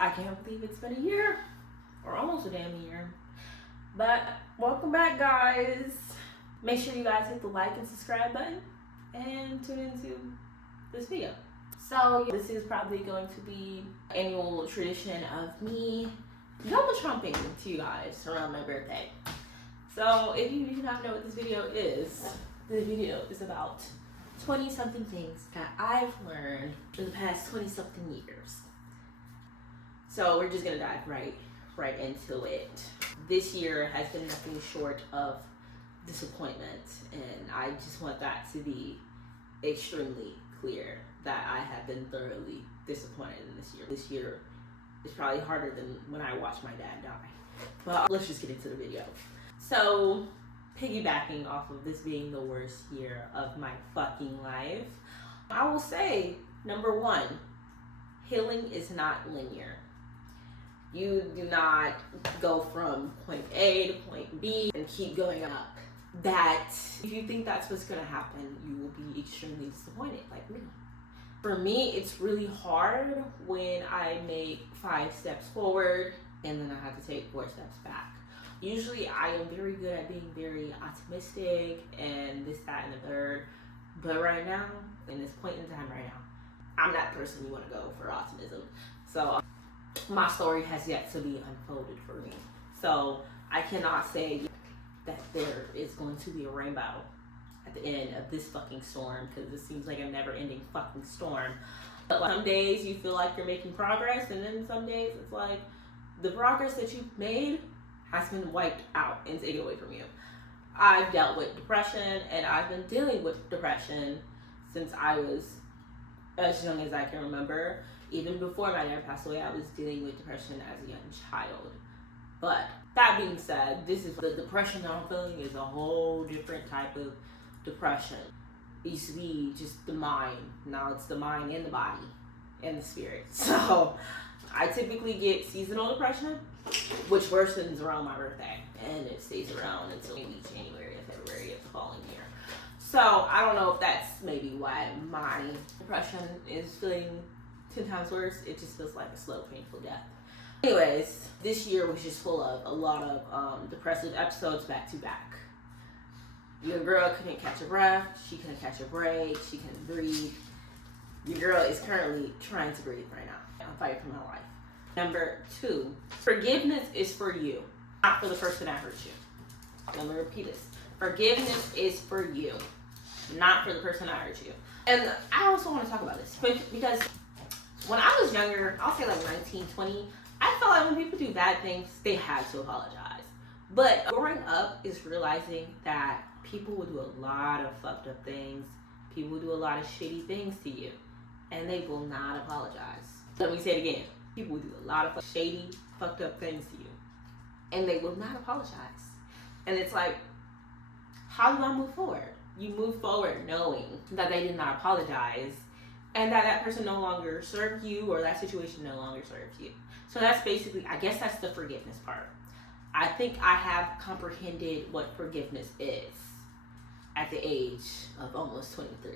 I can't believe it's been a year, or almost a damn year. But welcome back, guys. Make sure you guys hit the like and subscribe button and tune into this video. So this is probably going to be an annual tradition of me double trumping to you guys around my birthday. So if you do not know what this video is, the video is about 20-something things that I've learned in the past 20-something years. So we're just gonna dive right into it. This year has been nothing short of disappointment, and I just want that to be extremely clear that I have been thoroughly disappointed in this year. This year is probably harder than when I watched my dad die. But let's just get into the video. So, piggybacking off of this being the worst year of my fucking life, I will say, number one, healing is not linear. You do not go from point A to point B and keep going up. That, if you think that's what's gonna happen, you will be extremely disappointed, like me. For me, it's really hard when I make 5 steps forward and then I have to take 4 steps back. Usually I am very good at being very optimistic and this, that, and the third. But right now, in this point in time right now, I'm that person you want to go for optimism. So my story has yet to be unfolded for me. So I cannot say that there is going to be a rainbow at the end of this fucking storm, because it seems like a never-ending fucking storm. But like, some days you feel like you're making progress, and then some days it's like the progress that you've made has been wiped out and taken away from you. I've dealt with depression, and I've been dealing with depression since I was as young as I can remember. Even before my dad passed away, I was dealing with depression as a young child. But that being said, this is the depression that I'm feeling is a whole different type of depression. It used to be just the mind. Now it's the mind and the body and the spirit. So I typically get seasonal depression, which worsens around my birthday, and it stays around until maybe January or February of the following year. So I don't know if that's maybe why my depression is feeling 10 times worse. It just feels like a slow, painful death. Anyways, this year was just full of a lot of depressive episodes back to back. Your girl couldn't catch a breath. She couldn't catch a break. She couldn't breathe. Your girl is currently trying to breathe right now. I'm fighting for my life. Number 2, forgiveness is for you, not for the person that hurt you. Let me repeat this. Forgiveness is for you, not for the person that hurt you. And I also want to talk about this because when I was younger, I'll say like 19, 20, I felt like when people do bad things, they had to apologize. But growing up is realizing that people will do a lot of fucked up things. People will do a lot of shitty things to you, and they will not apologize. Let me say it again. People will do a lot of shady, fucked up things to you, and they will not apologize. And it's like, how do I move forward? You move forward knowing that they did not apologize, and that that person no longer served you, or that situation no longer serves you. So that's basically, I guess that's the forgiveness part. I think I have comprehended what forgiveness is at the age of almost 23.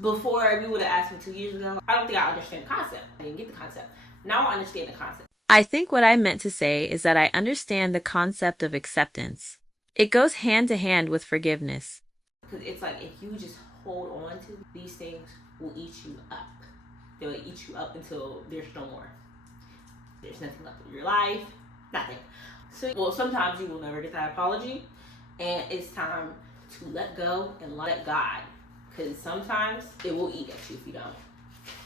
Before, if you would have asked me 2 years ago, I don't think I understand the concept. I didn't get the concept. Now I understand the concept. I think what I meant to say is that I understand the concept of acceptance. It goes hand to hand with forgiveness. Because it's like, if you just hold on to these things, will eat you up. They will eat you up until there's no more. There's nothing left in your life, nothing. So, well, sometimes you will never get that apology, and it's time to let go and let God, because sometimes it will eat at you if you don't.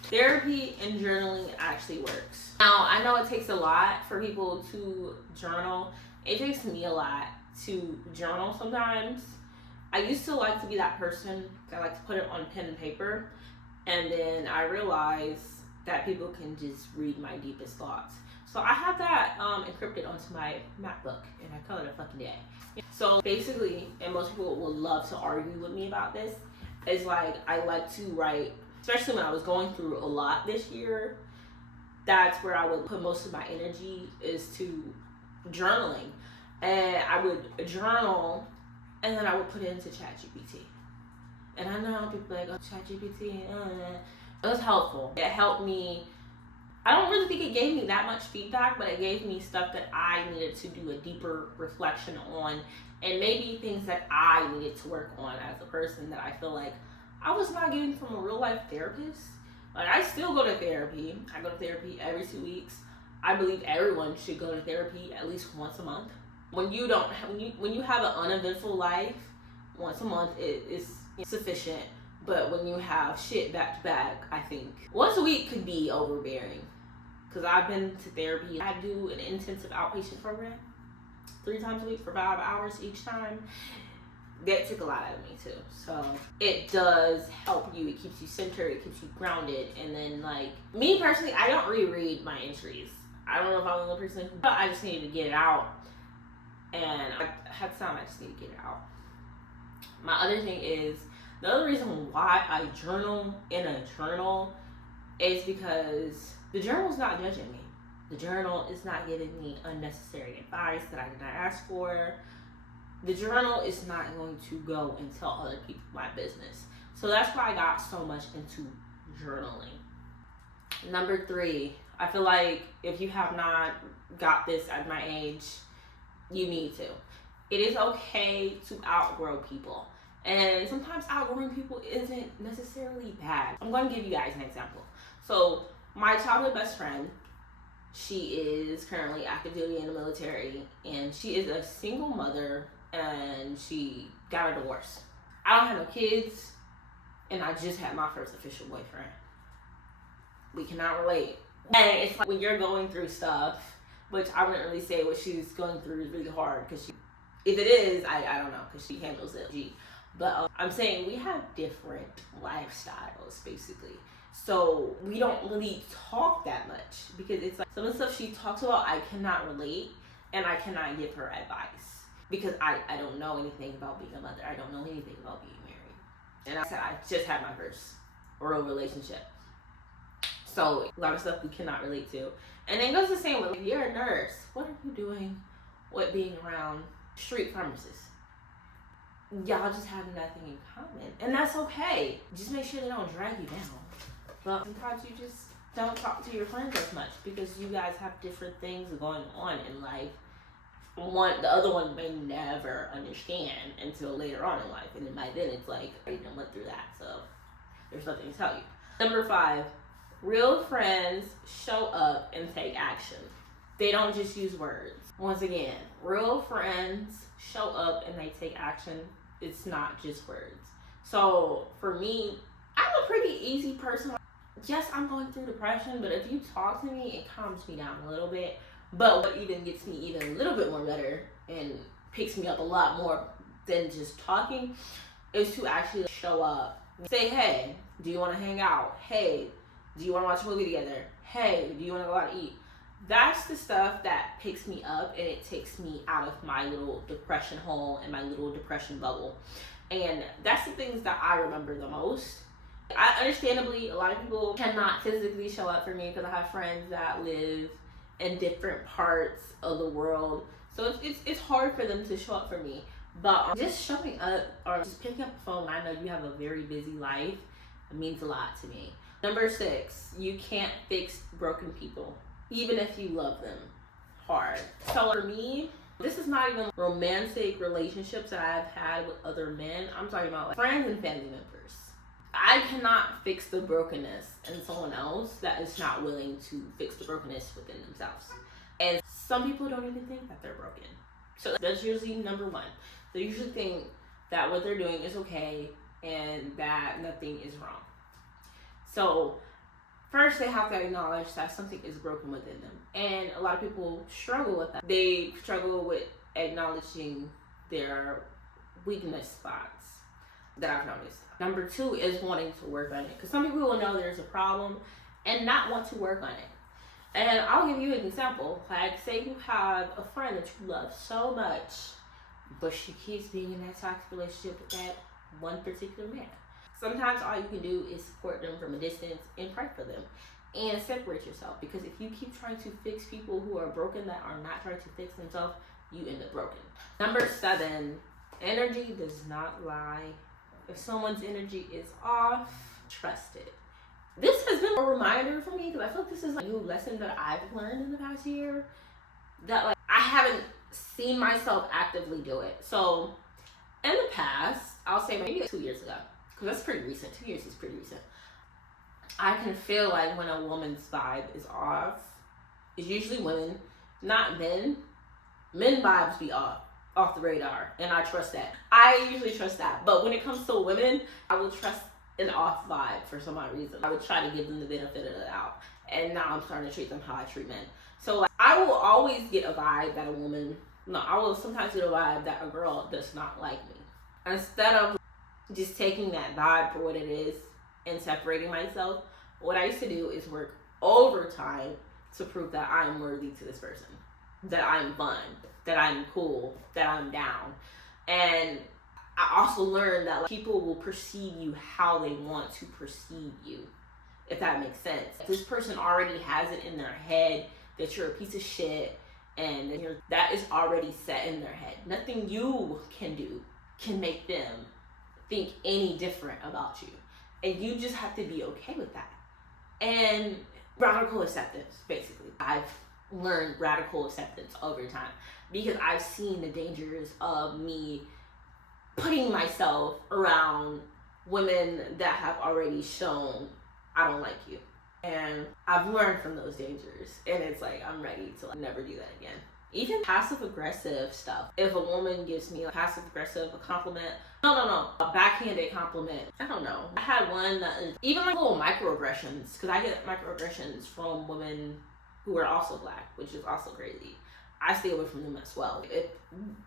Therapy and journaling actually works. Now, I know it takes a lot for people to journal. It takes me a lot to journal sometimes. I used to like to be that person that like to put it on pen and paper, and then I realized that people can just read my deepest thoughts. So I have that encrypted onto my MacBook, and I call it a fucking day. So basically, and most people will love to argue with me about this, is like, I like to write, especially when I was going through a lot this year, that's where I would put most of my energy, is to journaling. And I would journal, and then I would put it into ChatGPT. And I know people are like, oh, ChatGPT, it was helpful. It helped me I don't really think it gave me that much feedback, but it gave me stuff that I needed to do a deeper reflection on, and maybe things that I needed to work on as a person that I feel like I was not getting from a real life therapist. Like, I still go to therapy. I go to therapy every 2 weeks. I believe everyone should go to therapy at least once a month. When you have an uneventful life, once a month is sufficient. But when you have shit back to back, I think once a week could be overbearing. Because I've been to therapy. I do an intensive outpatient program 3 times a week for 5 hours each time. That took a lot out of me too. So it does help you. It keeps you centered. It keeps you grounded. And then, like, me personally, I don't reread my entries. I don't know if I'm the only person, but I just needed to get it out. And I had some, I just need to get it out. My other thing is, the other reason why I journal in a journal is because the journal is not judging me. The journal is not giving me unnecessary advice that I did not ask for. The journal is not going to go and tell other people my business. So that's why I got so much into journaling. Number 3, I feel like if you have not got this at my age, you need to. It is okay to outgrow people. And sometimes outgrowing people isn't necessarily bad. I'm going to give you guys an example. So my childhood best friend, she is currently active duty in the military, and she is a single mother, and she got a divorce. I don't have no kids, and I just had my first official boyfriend. We cannot relate. And it's like when you're going through stuff, which I wouldn't really say what she's going through is really hard, because if it is, I don't know, because she handles it. But I'm saying we have different lifestyles, basically. So we don't really talk that much, because it's like some of the stuff she talks about, I cannot relate, and I cannot give her advice, because I don't know anything about being a mother. I don't know anything about being married. And I said I just had my first real relationship. So a lot of stuff we cannot relate to. And then it goes the same way. If you're a nurse, what are you doing with being around street pharmacists? Y'all just have nothing in common. And that's okay. Just make sure they don't drag you down. But sometimes you just don't talk to your friends as much, because you guys have different things going on in life. The other one may never understand until later on in life. And then by then it's like, I done went through that. So there's nothing to tell you. Number 5, real friends show up and take action. They don't just use words. Once again, real friends show up and they take action. It's not just words. So for me, I'm a pretty easy person. Yes, I'm going through depression, but if you talk to me, it calms me down a little bit. But what even gets me even a little bit more better and picks me up a lot more than just talking is to actually show up. Say, hey, do you want to hang out? Hey, do you want to watch a movie together? Hey, do you want to go out and eat? That's the stuff that picks me up, and it takes me out of my little depression hole and my little depression bubble. And that's the things that I remember the most. Understandably, a lot of people cannot physically show up for me, because I have friends that live in different parts of the world. So it's hard for them to show up for me. But just showing up or just picking up the phone when I know you have a very busy life, it means a lot to me. Number 6, you can't fix broken people, even if you love them hard. So for me, this is not even romantic relationships that I've had with other men. I'm talking about like friends and family members. I cannot fix the brokenness in someone else that is not willing to fix the brokenness within themselves. And some people don't even think that they're broken. So that's usually number 1. They usually think that what they're doing is okay and that nothing is wrong. So first, they have to acknowledge that something is broken within them. And a lot of people struggle with that. They struggle with acknowledging their weakness spots that I've noticed. Number 2 is wanting to work on it. Because some people will know there's a problem and not want to work on it. And I'll give you an example. Like, say you have a friend that you love so much, but she keeps being in that toxic relationship with that one particular man. Sometimes all you can do is support them from a distance and pray for them and separate yourself, because if you keep trying to fix people who are broken that are not trying to fix themselves, you end up broken. Number 7, energy does not lie. If someone's energy is off, trust it. This has been a reminder for me because I feel like this is a new lesson that I've learned in the past year that like I haven't seen myself actively do it. So in the past, I'll say maybe 2 years ago, because that's pretty recent. 2 years is pretty recent. I can feel like when a woman's vibe is off, it's usually women, not men. Men vibes be off the radar, and I trust that. I usually trust that. But when it comes to women, I will trust an off vibe for some odd reason. I would try to give them the benefit of the doubt. And now I'm starting to treat them how I treat men. So like, I will always get a vibe that a woman, no, I will sometimes get a vibe that a girl does not like me. Instead of just taking that vibe for what it is and separating myself, what I used to do is work overtime to prove that I'm worthy to this person, that I'm fun, that I'm cool, that I'm down. And I also learned that like, people will perceive you how they want to perceive you, if that makes sense. This person already has it in their head that you're a piece of shit, and that is already set in their head. Nothing you can do can make them think any different about you. And you just have to be okay with that. And radical acceptance, basically. I've learned radical acceptance over time because I've seen the dangers of me putting myself around women that have already shown I don't like you. And I've learned from those dangers, and it's like I'm ready to like, never do that again. Even passive aggressive stuff. If a woman gives me a passive aggressive a compliment, a backhanded compliment. I don't know. I had one that is even like little microaggressions, because I get microaggressions from women who are also black, which is also crazy. I stay away from them as well. If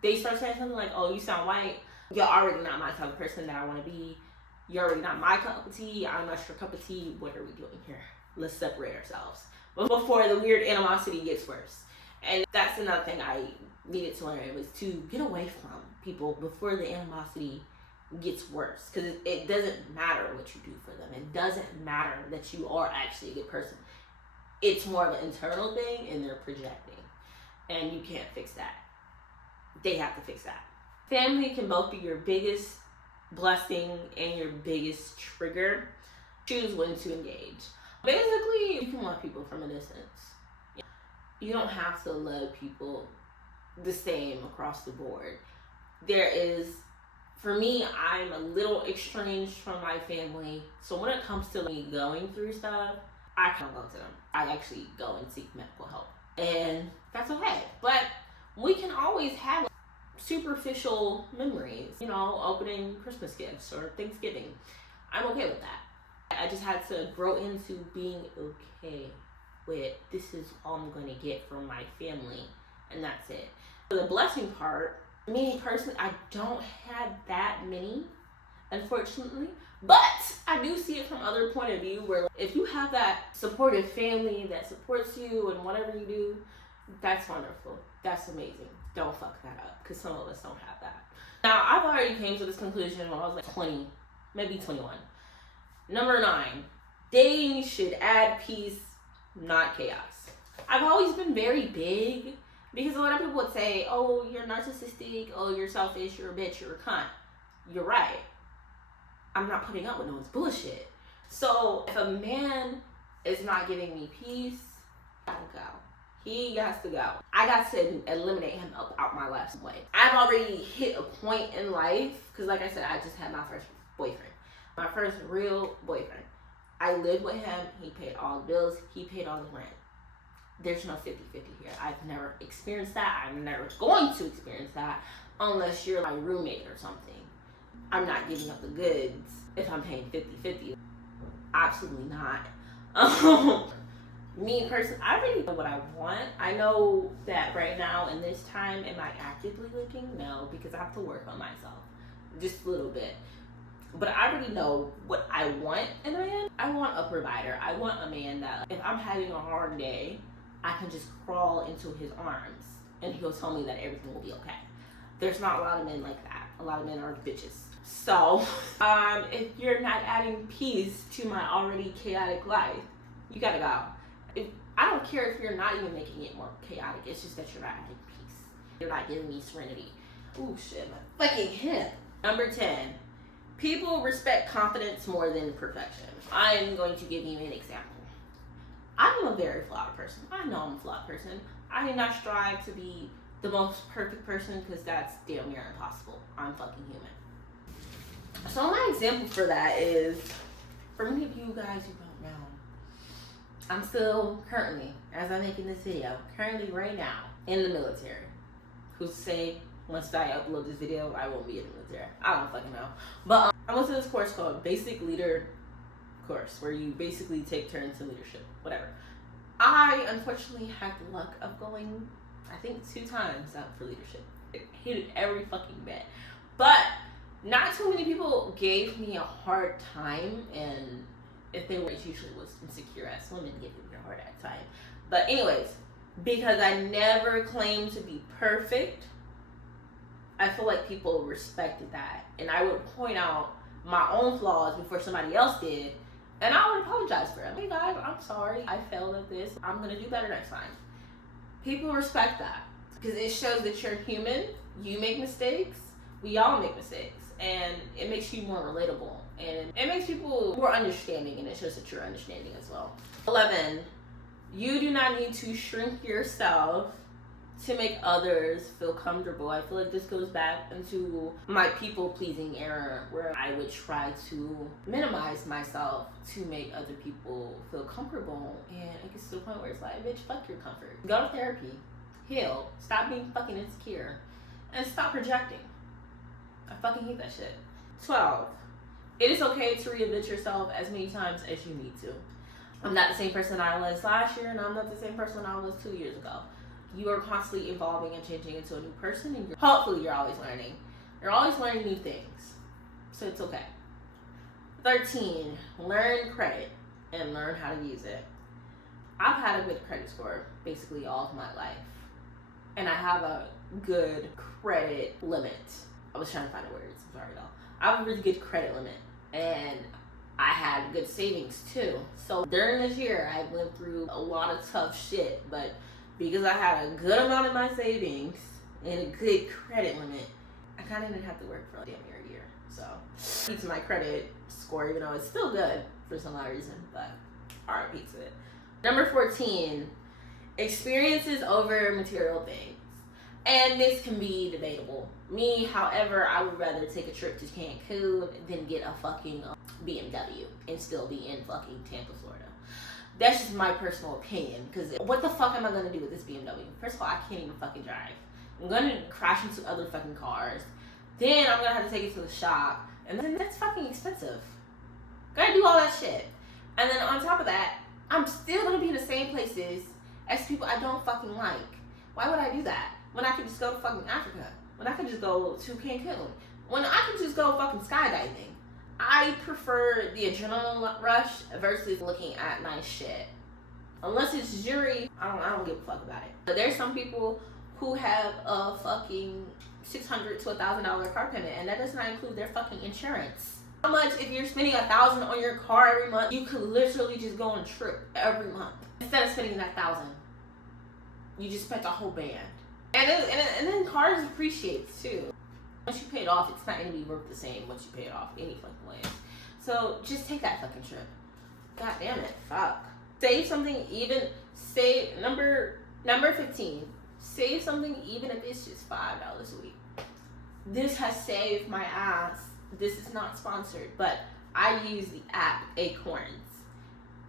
they start saying something like, "Oh, you sound white," you're already not my type of person that I want to be. You're already not my cup of tea. I'm not your cup of tea. What are we doing here? Let's separate ourselves. But before the weird animosity gets worse. And that's another thing I needed to learn, was to get away from people before the animosity gets worse. Because it doesn't matter what you do for them. It doesn't matter that you are actually a good person. It's more of an internal thing, and they're projecting. And you can't fix that. They have to fix that. Family can both be your biggest blessing and your biggest trigger. Choose when to engage. Basically, you can love people from a distance. You don't have to love people the same across the board. There is, for me, I'm a little estranged from my family. So when it comes to me going through stuff, I can't go to them. I actually go and seek medical help. And that's okay. But we can always have superficial memories, opening Christmas gifts or Thanksgiving. I'm okay with that. I just had to grow into being okay with this is all I'm going to get from my family, and that's it. For the blessing part, me personally, I don't have that many, unfortunately, but I do see it from other point of view where if you have that supportive family that supports you and whatever you do, that's wonderful. That's amazing. Don't fuck that up, because some of us don't have that. Now, I've already came to this conclusion when I was like 20, maybe 21. Number 9, dating should add peace, not chaos. I've always been very big, because a lot of people would say, "Oh, you're narcissistic, oh, you're selfish, you're a bitch, you're a cunt." You're right. I'm not putting up with no one's bullshit. So if a man is not giving me peace, I gotta go. He has to go. I got to eliminate him out my life some way. I've already hit a point in life, because like I said, I just had my first boyfriend. My first real boyfriend. I lived with him. He paid all the bills. He paid all the rent. There's no 50-50 here. I've never experienced that. I'm never going to experience that unless you're my roommate or something. I'm not giving up the goods if I'm paying 50-50. Absolutely not. Me personally, I already know what I want. I know that right now in this time, am I actively looking? No, because I have to work on myself just a little bit. But I already know what I want in a man. I want a provider. I want a man that if I'm having a hard day, I can just crawl into his arms and he'll tell me that everything will be okay. There's not a lot of men like that. A lot of men are bitches. So, if you're not adding peace to my already chaotic life, you gotta go. I don't care if you're not even making it more chaotic. It's just that you're not adding peace. You're not giving me serenity. Ooh, shit, my fucking hip. Number 10, People respect confidence more than perfection. I am going to give you an example. I am a very flawed person. I know I'm a flawed person. I do not strive to be the most perfect person because that's damn near impossible. I'm fucking human. So my example for that is, for many of you guys who don't know, I'm still currently, as I'm making this video, right now in the military. Who's to say once I upload this video, I won't be in the military? I don't fucking know. But I went to this course called Basic Leader Course, where you basically take turns in leadership, whatever. I unfortunately had the luck of going, I think 2 times out for leadership. It hated every fucking bit. But not too many people gave me a hard time, and if they were, it usually was insecure ass women giving me a hard time. But anyways, because I never claimed to be perfect, I feel like people respected that. And I would point out my own flaws before somebody else did, and I would apologize for them. Hey guys, I'm sorry, I failed at this. I'm gonna do better next time. People respect that because it shows that you're human. You make mistakes. We all make mistakes, and it makes you more relatable, and it makes people more understanding, and it shows that you're understanding as well. 11, you do not need to shrink yourself to make others feel comfortable. I feel like this goes back into my people-pleasing era, where I would try to minimize myself to make other people feel comfortable, and it gets to the point where it's like, bitch, fuck your comfort. Go to therapy, heal, stop being fucking insecure, and stop projecting. I fucking hate that shit. 12, it is okay to reinvent yourself as many times as you need to. I'm not the same person I was last year, and I'm not the same person I was 2 years ago. You are constantly evolving and changing into a new person, and hopefully you're always learning. You're always learning new things, so it's okay. 13, learn credit and learn how to use it. I've had a good credit score basically all of my life, and I have a good credit limit. I was trying to find the words, I'm sorry y'all. I have a really good credit limit, and I had good savings too. So during this year, I went through a lot of tough shit, but because I had a good amount of my savings and a good credit limit, I kind of didn't have to work for damn near a year. So it's my credit score, even though it's still good for some odd reason, but RIP to it. Number 14, experiences over material things. And this can be debatable. Me, however, I would rather take a trip to Cancun than get a fucking BMW and still be in fucking Tampa, Florida. That's just my personal opinion, because what the fuck am I going to do with this BMW? First of all, I can't even fucking drive. I'm going to crash into other fucking cars. Then I'm going to have to take it to the shop. And then that's fucking expensive. Gotta do all that shit. And then on top of that, I'm still going to be in the same places as people I don't fucking like. Why would I do that? When I could just go to fucking Africa. When I could just go to Cancun. When I could just go fucking skydiving. I prefer the adrenaline rush versus looking at nice shit. Unless it's jewelry, I don't give a fuck about it. But there's some people who have a fucking $600 to $1,000 car payment, and that does not include their fucking insurance. How much if you're spending $1,000 on your car every month? You could literally just go on a trip every month instead of spending that $1,000. You just spent a whole band, and then cars appreciate too. Once you pay it off, it's not going to be worth the same once you pay it off any fucking way. So just take that fucking trip. God damn it. Fuck. Save something even. Save number 15. Save something even if it's just $5 a week. This has saved my ass. This is not sponsored, but I use the app Acorns,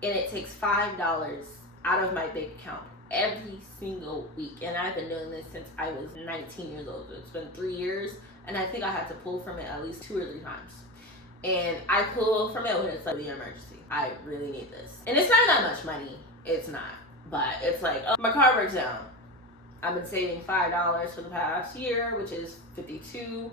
and it takes $5 out of my bank account every single week. And I've been doing this since I was 19 years old. So it's been 3 years. And I think I had to pull from it at least 2 or 3 times. And I pull from it when it's like the emergency. I really need this. And it's not that much money. It's not. But it's like, oh, my car breaks down. I've been saving $5 for the past year, which is 52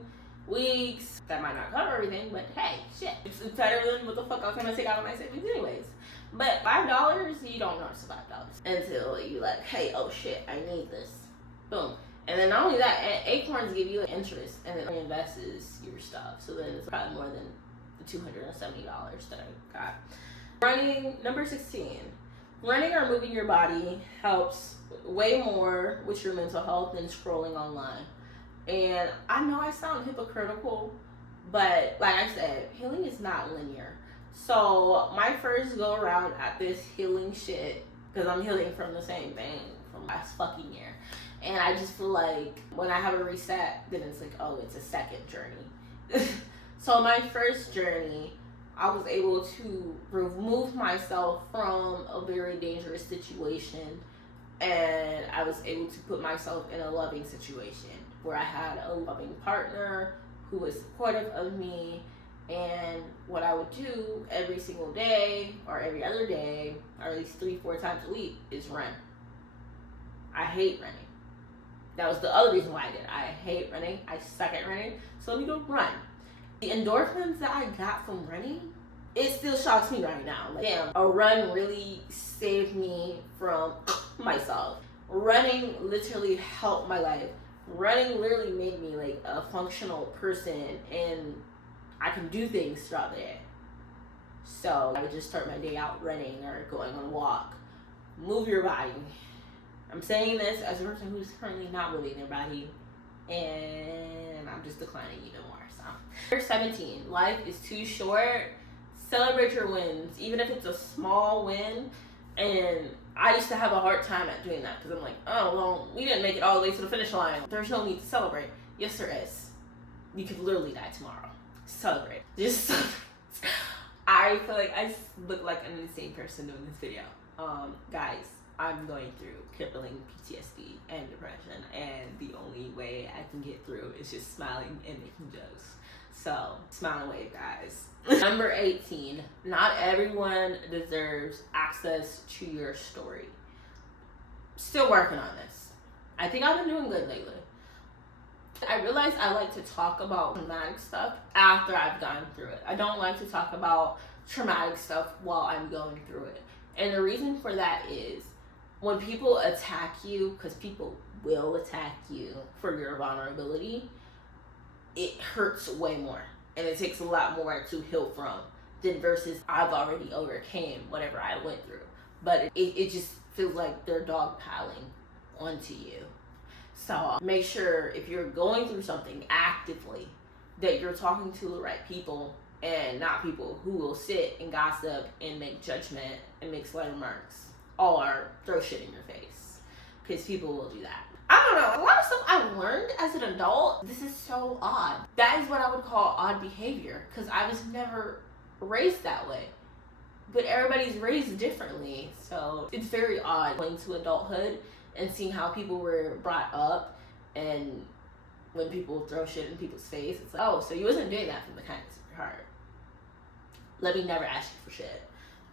weeks. That might not cover everything, but hey, shit. It's better than what the fuck I was gonna take out of my savings anyways. But $5, you don't notice $5 until you like, hey, oh shit, I need this. Boom. And then not only that, Acorns give you interest, and then reinvests your stuff. So then it's probably more than the $270 that I got. Running, number 16. Running or moving your body helps way more with your mental health than scrolling online. And I know I sound hypocritical, But like I said, healing is not linear. So my first go around at this healing shit, because I'm healing from the same thing from last fucking year. And I just feel like when I have a reset, then it's like, oh, it's a second journey. So my first journey, I was able to remove myself from a very dangerous situation, and I was able to put myself in a loving situation where I had a loving partner who was supportive of me. And what I would do every single day or every other day, or at least 3-4 times a week, is run. I hate running. That was the other reason why I did. I hate running. I suck at running. So let me go run. The endorphins that I got from running, it still shocks me right now. Like, damn, a run really saved me from myself. Running literally helped my life. Running literally made me like a functional person, and I can do things throughout the day. So I would just start my day out running or going on a walk. Move your body. I'm saying this as a person who's currently not moving their body, and I'm just declining even more. So, number 17, life is too short. Celebrate your wins, even if it's a small win. And I used to have a hard time at doing that because I'm like, oh, well, we didn't make it all the way to the finish line. There's no need to celebrate. Yes, there is. You could literally die tomorrow. Celebrate. Just celebrate. I feel like I look like an insane person doing this video. Guys, I'm going through crippling PTSD and depression, and the only way I can get through is just smiling and making jokes. So, smile and wave, guys. Number 18, not everyone deserves access to your story. Still working on this. I think I've been doing good lately. I realized I like to talk about traumatic stuff after I've gone through it. I don't like to talk about traumatic stuff while I'm going through it. And the reason for that is when people attack you, because people will attack you for your vulnerability, it hurts way more. And it takes a lot more to heal from than versus I've already overcame whatever I went through. But it just feels like they're dogpiling onto you. So make sure if you're going through something actively that you're talking to the right people and not people who will sit and gossip and make judgment and make slight remarks or throw shit in your face, because people will do that. I don't know, a lot of stuff I've learned as an adult, this is so odd. That is what I would call odd behavior, because I was never raised that way. But everybody's raised differently, so it's very odd going to adulthood and seeing how people were brought up, and when people throw shit in people's face, it's like, oh, so you wasn't doing that from the kindness of your heart. Let me never ask you for shit.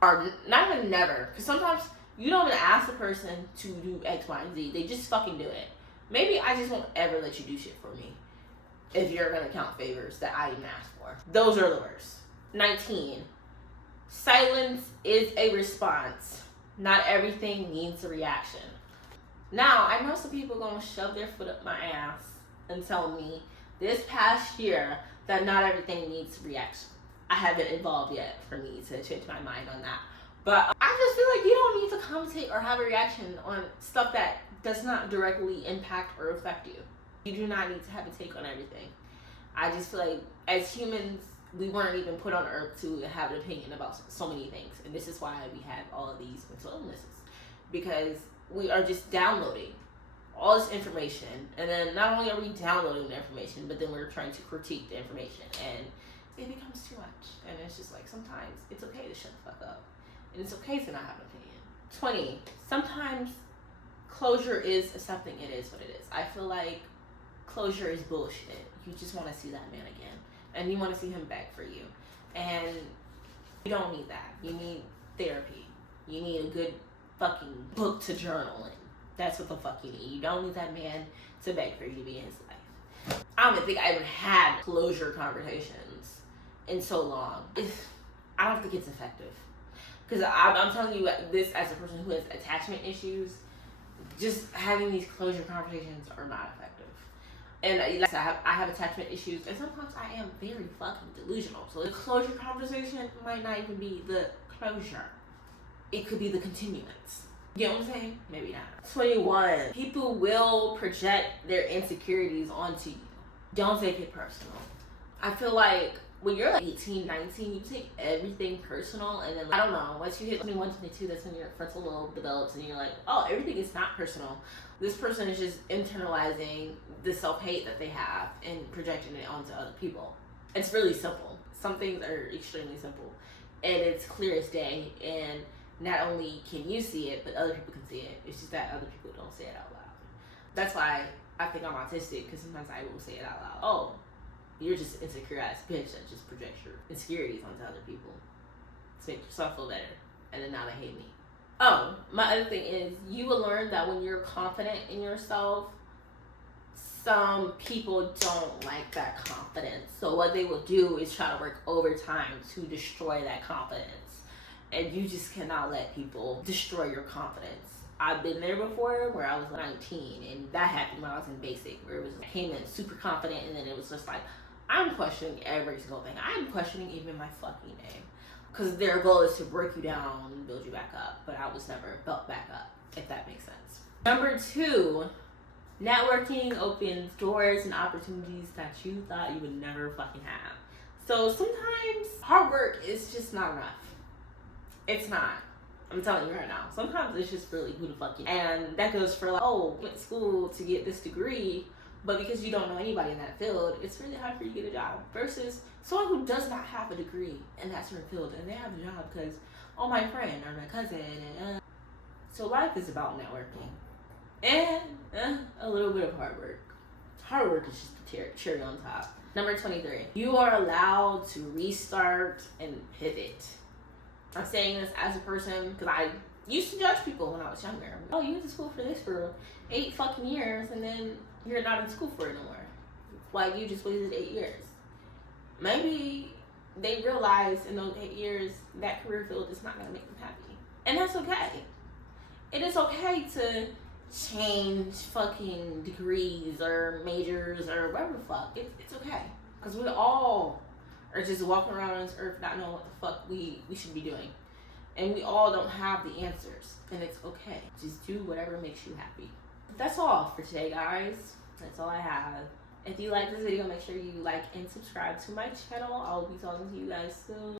Or not even never, because sometimes you don't even ask the person to do X, Y, and Z. They just fucking do it. Maybe I just won't ever let you do shit for me if you're gonna count favors that I didn't ask for. Those are the worst. 19. Silence is a response. Not everything needs a reaction. Now, I know some people gonna shove their foot up my ass and tell me this past year that not everything needs a reaction. I haven't evolved yet for me to change my mind on that. But I just feel like you don't need to commentate or have a reaction on stuff that does not directly impact or affect you. You do not need to have a take on everything. I just feel like as humans, we weren't even put on earth to have an opinion about so many things. And this is why we have all of these mental illnesses. Because we are just downloading all this information. And then not only are we downloading the information, but then we're trying to critique the information. And it becomes too much. And it's just like sometimes it's okay to shut the fuck up. And it's okay to not have an opinion. 20. Sometimes closure is something, it is what it is. I feel like closure is bullshit. You just want to see that man again. And you want to see him back for you. And you don't need that. You need therapy. You need a good fucking book to journal in. That's what the fuck you need. You don't need that man to beg for you to be in his life. I don't even think I even had closure conversations in so long. I don't think it's effective. Because I'm telling you this as a person who has attachment issues, just having these closure conversations are not effective. And like I have attachment issues, and sometimes I am very fucking delusional. So the closure conversation might not even be the closure. It could be the continuance. You know what I'm saying? Maybe not. 21. People will project their insecurities onto you. Don't take it personal. I feel like when you're like 18, 19, you take everything personal, and then I don't know, once you hit 21, 22, that's when your frontal lobe develops and you're like, oh, everything is not personal. This person is just internalizing the self-hate that they have and projecting it onto other people. It's really simple. Some things are extremely simple and it's clear as day, and not only can you see it, but other people can see it. It's just that other people don't say it out loud. That's why I think I'm autistic, because sometimes I will say it out loud. Oh, you're just insecure ass bitch that just projects your insecurities onto other people to make yourself feel better, and then now they hate me. Oh, my other thing is, you will learn that when you're confident in yourself, some people don't like that confidence. So what they will do is try to work overtime to destroy that confidence. And you just cannot let people destroy your confidence. I've been there before where I was 19, and that happened when I was in basic, where it was, I came in super confident, and then it was just like, I'm questioning every single thing. I'm questioning even my fucking name. Because their goal is to break you down and build you back up. But I was never built back up, if that makes sense. Number 2, networking opens doors and opportunities that you thought you would never fucking have. So sometimes hard work is just not enough. It's not. I'm telling you right now. Sometimes it's just really who the fuck you. And that goes for like, oh, went to school to get this degree, but because you don't know anybody in that field, it's really hard for you to get a job. Versus someone who does not have a degree in that certain field, and they have a job because, oh, my friend or my cousin. And so life is about networking. And a little bit of hard work. Hard work is just the cherry on top. Number 23. You are allowed to restart and pivot. I'm saying this as a person because I used to judge people when I was younger. Oh, you went to school for this for 8 fucking years, and then you're not in school for it no more. Like, you just wasted 8 years. Maybe they realized in those 8 years that career field is not going to make them happy. And that's okay. It is okay to change fucking degrees or majors or whatever the fuck. It's okay. Because we all are just walking around on this earth not knowing what the fuck we should be doing. And we all don't have the answers. And it's okay. Just do whatever makes you happy. But that's all for today, guys. That's all I have. If you like this video, make sure you like and subscribe to my channel. I'll be talking to you guys soon.